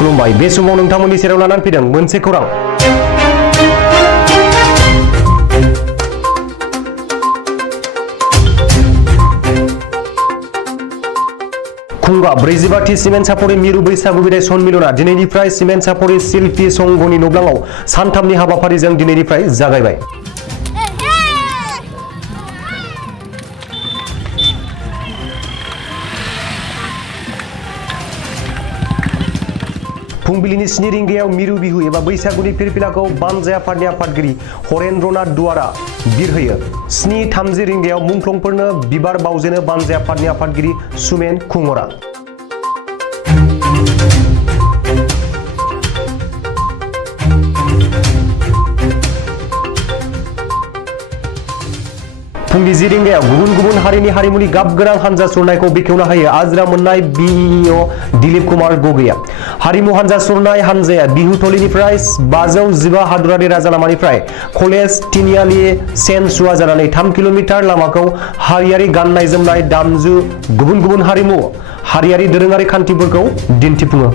खुलुमबाय बे समाव नोंथांमोननि सेराव लानानै फैदों मोनसे खौरां। खुंगा 45थि सिमेन्ट सापरि मिरु बैसागु बिदाय सन्मिलना दिनैनिफ्राय सिमेन्ट सापरि शिल्पी संघनि नब्लाङाव सानथामनि हाबाफारिजों दिनैनिफ्राय जागायबाय। फुंबिलिनि 7 रिंगायाव मिरु बिहु एबा बैसागुनि फिरफिलाखौ बानजाय आफादनि आफादगिरि हरेन्द्रनाथ दुवारा बिरहोयो। 7:30 रिंगायाव मुंख्लंफोरनो बिबार बावजेनो बानजाय आफादनि आफादगिरि सुमेन खुंगरा। फुंनि 10 रिंगायाव गुबुन गुबुन हारिनि हारिमुनि गाबगोनां हानजा सुरनायखौ बेखेवना होयो आजिरा मोननाय बिइअ दिलीप कुमार गगैया। हारिमु हानजा सुरनाय हानजाया बिहुथलिनिफ्राय 515 हादरारि राजालामानिफ्राय कलेज तिनिआलि सेनसुवा जानानै 3 किल'मिटार लामाखौ हारियारि गाननाय जोमनाय दामजु गुबुन गुबुन हारिमु हारियारि दोरोङारि खान्थिफोरखौ दिन्थिफुङो।